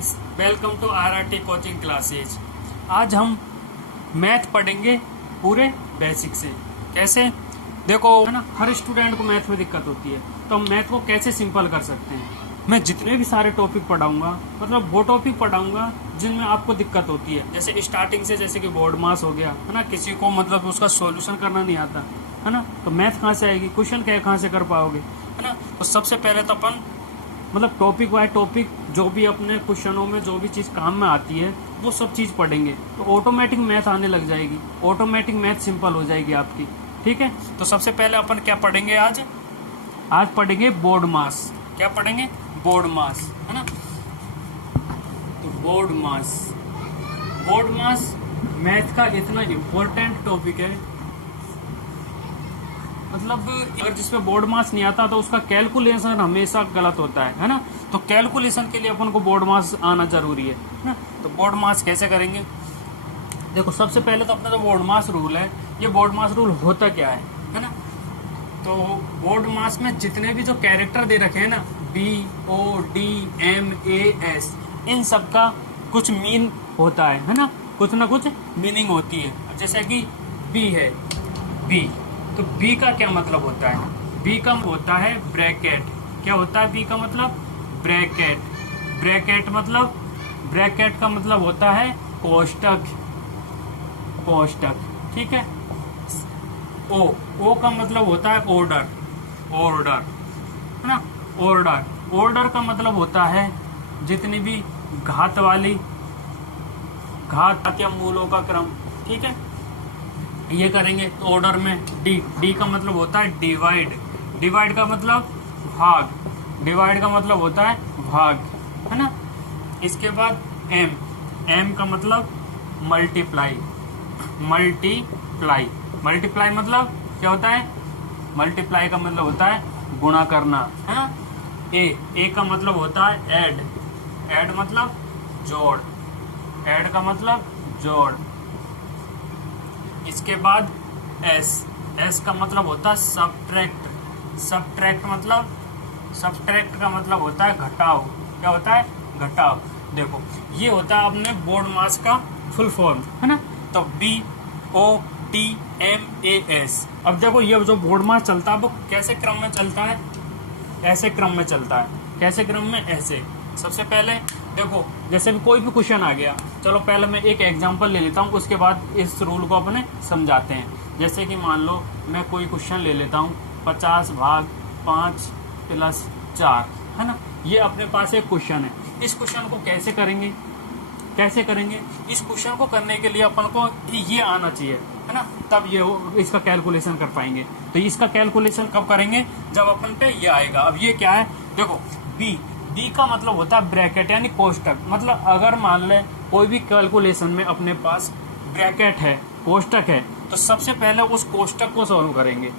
Friends, welcome to RRT coaching classes. आज हम math पढ़ेंगे पूरे बेसिक से। कैसे? देखो है ना, हर स्टूडेंट को मैथ में दिक्कत होती है, तो हम मैथ को कैसे सिंपल कर सकते हैं। मैं जितने भी सारे टॉपिक पढ़ाऊंगा, मतलब वो टॉपिक पढ़ाऊंगा जिनमें आपको दिक्कत होती है। जैसे स्टार्टिंग से, जैसे कि बोर्ड मास हो गया है ना, किसी को मतलब उसका सॉल्यूशन करना नहीं आता है ना, तो मैथ कहाँ से आएगी, क्वेश्चन कहाँ से कर पाओगे, है ना। तो सबसे पहले तो अपन मतलब टॉपिक बाय टॉपिक जो भी अपने क्वेश्चनों में जो भी चीज़ काम में आती है वो सब चीज़ पढ़ेंगे, तो ऑटोमेटिक मैथ आने लग जाएगी, ऑटोमेटिक मैथ सिंपल हो जाएगी आपकी। ठीक है, तो सबसे पहले अपन क्या पढ़ेंगे आज पढ़ेंगे बोर्ड मास। क्या पढ़ेंगे? बोर्ड मास, है ना। तो बोर्ड मास मैथ का इतना इम्पोर्टेंट टॉपिक है, मतलब अगर जिसमें बोर्ड मास नहीं आता तो उसका कैलकुलेशन हमेशा गलत होता है ना। तो कैलकुलेशन के लिए अपन को बोर्ड मास आना जरूरी है ना। तो बोर्ड मास कैसे करेंगे? देखो, सबसे पहले तो अपना जो बोर्ड मास रूल है, ये बोर्ड मास रूल होता क्या है ना। तो बोर्ड मास में जितने भी जो कैरेक्टर दे रखे हैं ना, BODMAS, इन सब का कुछ मीन होता है ना, कुछ ना कुछ मीनिंग होती है। जैसे कि बी है, बी, तो बी का क्या मतलब होता है? बी का होता है ब्रैकेट। क्या होता है बी का मतलब? ब्रैकेट। ब्रैकेट का मतलब होता है कोष्टक। ठीक है। ओ का मतलब होता है ऑर्डर, है ना। ऑर्डर का मतलब होता है जितनी भी घात या मूलों का क्रम। ठीक है, ये करेंगे तो ऑर्डर में डी का मतलब होता है डिवाइड का मतलब भाग, है ना। इसके बाद एम का मतलब मल्टीप्लाई मतलब क्या होता है? मल्टीप्लाई का मतलब होता है गुणा करना, है ना। ए का मतलब होता है ऐड मतलब जोड़। इसके बाद एस का मतलब होता है सब्ट्रैक्ट का मतलब होता है घटाव। क्या होता है? घटाव। देखो, ये होता है अपने बोर्ड मास का फुल फॉर्म, है ना। तो BODMAS। अब देखो, ये जो बोर्ड मास चलता है वो कैसे क्रम में चलता है? ऐसे क्रम में चलता है। कैसे क्रम में? ऐसे। सबसे पहले देखो, जैसे भी कोई भी क्वेश्चन आ गया, चलो पहले मैं एक एग्जांपल ले लेता हूँ, उसके बाद इस रूल को अपने समझाते हैं। जैसे कि मान लो मैं कोई क्वेश्चन ले लेता हूँ, 50 भाग 5 + 4, है ना। ये अपने पास एक क्वेश्चन है। इस क्वेश्चन को कैसे करेंगे? इस क्वेश्चन को करने के लिए अपन को ये आना चाहिए, है ना, तब ये इसका कैलकुलेशन कर पाएंगे। तो इसका कैलकुलेशन कब करेंगे? जब अपन पे ये आएगा। अब ये क्या है? देखो, बी का मतलब होता है ब्रैकेट यानी कोष्टक। मतलब अगर मान ले कोई भी कैलकुलेशन में अपने पास ब्रैकेट है, कोष्टक है, तो सबसे पहले उस कोष्टक को सॉल्व करेंगे।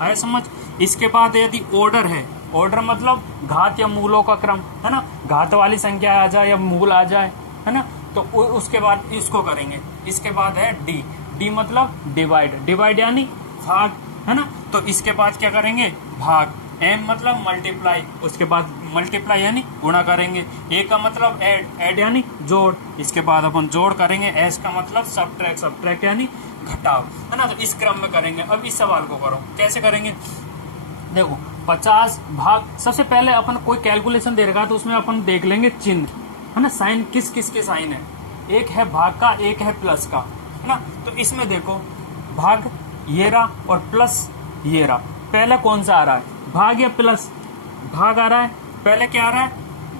आए समझ? इसके बाद यदि ऑर्डर है, ऑर्डर मतलब घात या मूलों का क्रम, है ना। घात वाली संख्या आ जाए या मूल आ जाए, है ना, तो उसके बाद इसको करेंगे। इसके बाद है डी मतलब डिवाइड यानी भाग, है ना। तो इसके बाद क्या करेंगे? भाग। एम मतलब मल्टीप्लाई, उसके बाद मल्टीप्लाई यानी गुणा करेंगे। ए का मतलब ऐड यानी जोड़, इसके बाद अपन जोड़ करेंगे। एस का मतलब सब्ट्रैक्ट यानी घटाव, है ना। तो इस क्रम में करेंगे। अब इस सवाल को करो, कैसे करेंगे? देखो, 50 भाग, सबसे पहले अपन कोई कैलकुलेशन दे रखा तो उसमें अपन देख लेंगे चिन्ह, है ना, साइन किस के साइन है। एक है भाग का, एक है प्लस का, है ना। तो इसमें देखो, भाग ये रहा और प्लस ये रहा। पहले कौन सा आ रहा है, भाग या प्लस? भाग आ रहा है। पहले क्या आ रहा है?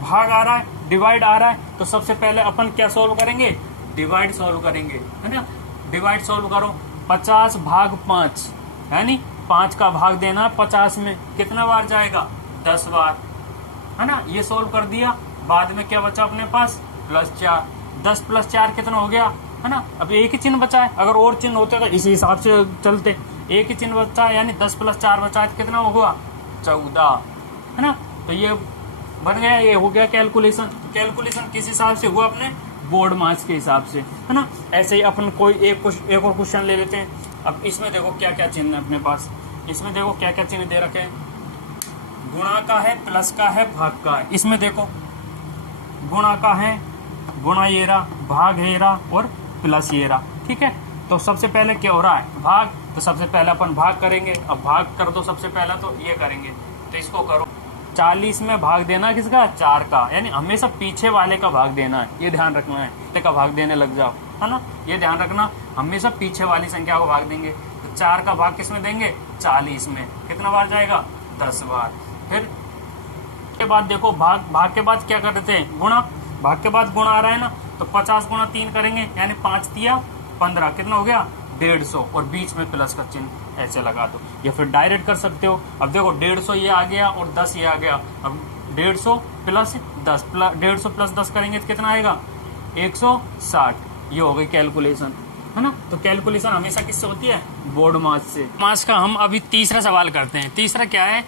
भाग आ रहा है। डिवाइड आ रहा है। तो सबसे पहले अपन क्या सोल्व करेंगे? डिवाइड सोल्व करेंगे, है ना। डिवाइड सोल्व करो। 50 भाग 5 यानी 5 का भाग देना 50 में, कितना बार जाएगा? 10 बार, है ना। ये सोल्व कर दिया। बाद में क्या बचा अपने पास? +4। 10 + 4 कितना हो गया, है ना। अब एक ही चिन्ह बचा है, अगर और चिन्ह होते तो इसी हिसाब से चलते। एक ही चिन्ह बचा है यानी 10 + 4 बचा है, कितना हुआ? 14, है ना। तो ये बन गया, ये हो गया कैलकुलेशन। कैलकुलेशन किस हिसाब से हुआ? अपने बोर्ड मास के हिसाब से, है ना। ऐसे ही अपन कोई एक और क्वेश्चन ले लेते हैं। अब इसमें देखो क्या क्या चिन्ह है अपने पास। इसमें देखो क्या क्या चिन्ह दे रखे हैं। गुणा का है, प्लस का है, भाग का है। इसमें देखो गुणा का है, गुणा ये रहा, भाग है ये रहा, और प्लस ये रहा। ठीक है, तो सबसे पहले क्या हो रहा है, भाग, तो सबसे पहले अपन भाग करेंगे। अब भाग कर दो सबसे पहला, तो ये करेंगे, तो इसको करो। 40 में भाग देना किसका, 4 का, यानी हमेशा पीछे वाले का भाग देना है, ये ध्यान रखना है। का भाग देने लग जाओ, है ना, ये ध्यान रखना, हमेशा पीछे वाली संख्या को भाग देंगे। तो 4 का भाग किस में देंगे, 40 में। कितना बार जाएगा, 10 बार। फिर के बाद देखो, भाग के बाद क्या करते हैं, गुणा। भाग के बाद गुणा आ रहा है ना, तो 50 गुणा 3 करेंगे, यानी 5 तिया 15, कितना हो गया, 150, और बीच में प्लस का चिन्ह ऐसे लगा दो, या फिर डायरेक्ट कर सकते हो। अब देखो 150 ये आ गया और 10 ये आ गया। अब 150 प्लस 10, 150 प्लस 10 करेंगे तो कितना आएगा, 160। ये हो गई कैलकुलेशन, है ना। तो कैलकुलेशन हमेशा किससे होती है, बोर्ड मास से। मास का हम अभी तीसरा सवाल करते हैं। तीसरा क्या है,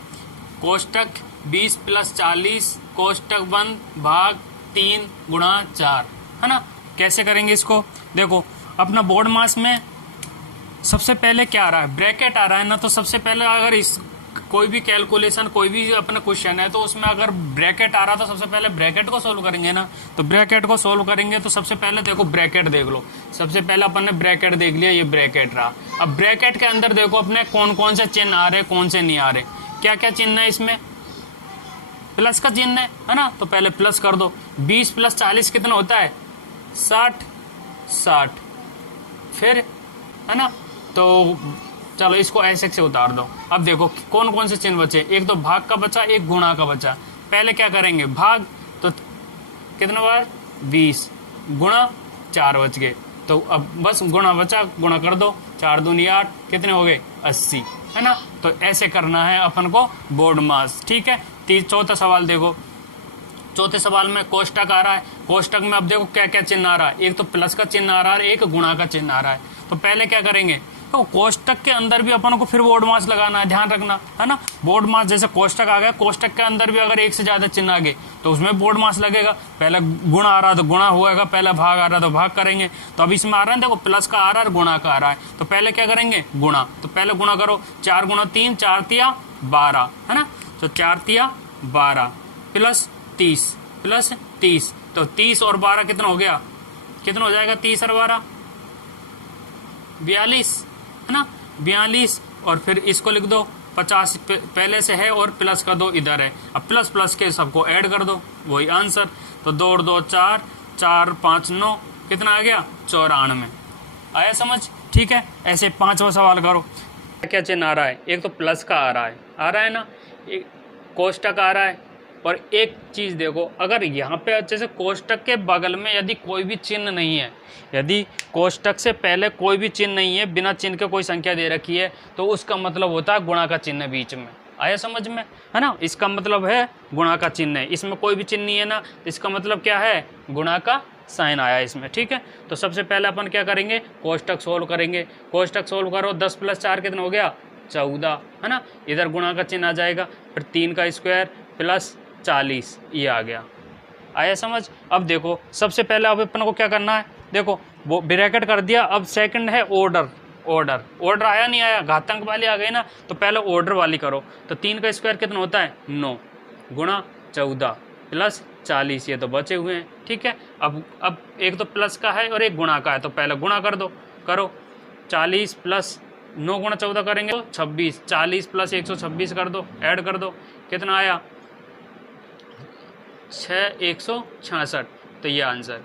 कोष्टक 20 + 40 कोष्टक बंद भाग 3 गुणा 4, है ना। कैसे करेंगे इसको, देखो अपना बोर्ड मास में सबसे पहले क्या आ रहा है, ब्रैकेट आ रहा है ना। तो सबसे पहले अगर इस कोई भी कैलकुलेशन, कोई भी अपना क्वेश्चन है, तो उसमें अगर ब्रैकेट आ रहा तो सबसे पहले ब्रैकेट को सोल्व करेंगे ना। तो ब्रैकेट को सोल्व करेंगे तो सबसे पहले देखो ब्रैकेट देख लो। सबसे पहले अपन ने ब्रैकेट देख लिया, ये ब्रैकेट रहा। अब ब्रैकेट के अंदर देखो अपने कौन कौन से चिन्ह आ रहे, कौन से नहीं आ रहे। क्या क्या चिन्ह है इसमें, प्लस का चिन्ह है ना। तो पहले प्लस कर दो। 20 + 40 कितना होता है, 60। फिर, है ना, तो चलो इसको ऐसे से उतार दो। अब देखो कौन कौन से चिन्ह बचे, एक तो भाग का बचा, एक गुणा का बचा। पहले क्या करेंगे, भाग, तो कितना बार, 20, गुणा 4 बच गए। तो अब बस गुणा बचा, गुणा कर दो, 4 दूनी 8, कितने हो गए, 80, है ना। तो ऐसे करना है अपन को बोर्ड मास। ठीक है, चौथा सवाल देखो। चौथे सवाल में कोष्टक आ रहा है। कोष्टक में अब देखो क्या क्या चिन्ह आ रहा है, एक तो प्लस का चिन्ह आ रहा है, एक गुणा का चिन्ह आ रहा है। तो पहले क्या करेंगे, तो कोष्टक के अंदर भी अपन को फिर बोर्ड मास लगाना है, ध्यान रखना, है ना। बोर्ड मास जैसे कोष्टक आ गया, कोष्टक के अंदर भी अगर एक से ज्यादा चिन्ह आ गए तो उसमें बोर्ड मास लगेगा। पहले गुणा आ रहा तो गुणा होगा, पहले भाग आ रहा तो भाग करेंगे। तो अब इसमें आ रहा है देखो, प्लस का आ रहा है, गुणा का आ रहा है। तो पहले क्या करेंगे, गुणा। तो पहले गुणा करो, 4 × 3 4 तिया 12, है ना। तो 4 तिया 12 प्लस 30, तो 30 और 12 कितना हो गया, कितना हो जाएगा, 30 और 12 42, है ना, 42। और फिर इसको लिख दो, 50 पहले से है और प्लस का 2 इधर है। अब प्लस प्लस के सबको ऐड कर दो, वही आंसर। तो 2 और 2 4, 4 5 9, कितना आ गया, 94। आया समझ, ठीक है। ऐसे 5वां सवाल करो। क्या चिन्ह आ रहा है, एक तो प्लस का आ रहा है ना, एक कोष्टक आ रहा है। और एक चीज़ देखो, अगर यहाँ पे अच्छे से कोष्टक के बगल में यदि कोई भी चिन्ह नहीं है, यदि कोष्टक से पहले कोई भी चिन्ह नहीं है, बिना चिन्ह के कोई संख्या दे रखी है, तो उसका मतलब होता है गुणा का चिन्ह बीच में। आया समझ में, है ना। इसका मतलब है गुणा का चिन्ह है, इसमें कोई भी चिन्ह नहीं है ना, इसका मतलब क्या है, गुणा का साइन आया इसमें। ठीक है, तो सबसे पहले अपन क्या करेंगे, कोष्टक सोल्व करेंगे। कोष्टक सोल्व करो, 10 + 4 कितना हो गया, 14, है ना। इधर गुणा का चिन्ह आ जाएगा, फिर 3 का स्क्वायर प्लस 40, ये आ गया। आया समझ। अब देखो सबसे पहले अब अपन को क्या करना है, देखो वो ब्रैकेट कर दिया। अब सेकंड है ऑर्डर आया नहीं आया, घातांक वाली आ गई ना, तो पहले ऑर्डर वाली करो। तो 3 का स्क्वायर कितना होता है, 9 गुणा 14 प्लस 40, ये तो बचे हुए हैं। ठीक है, अब एक तो प्लस का है और एक गुणा का है, तो पहले गुणा कर दो, करो। 40 प्लस 9 गुणा 14 करेंगे तो 26, 40 प्लस 126 कर दो, ऐड कर दो, कितना आया, 166। तो ये आंसर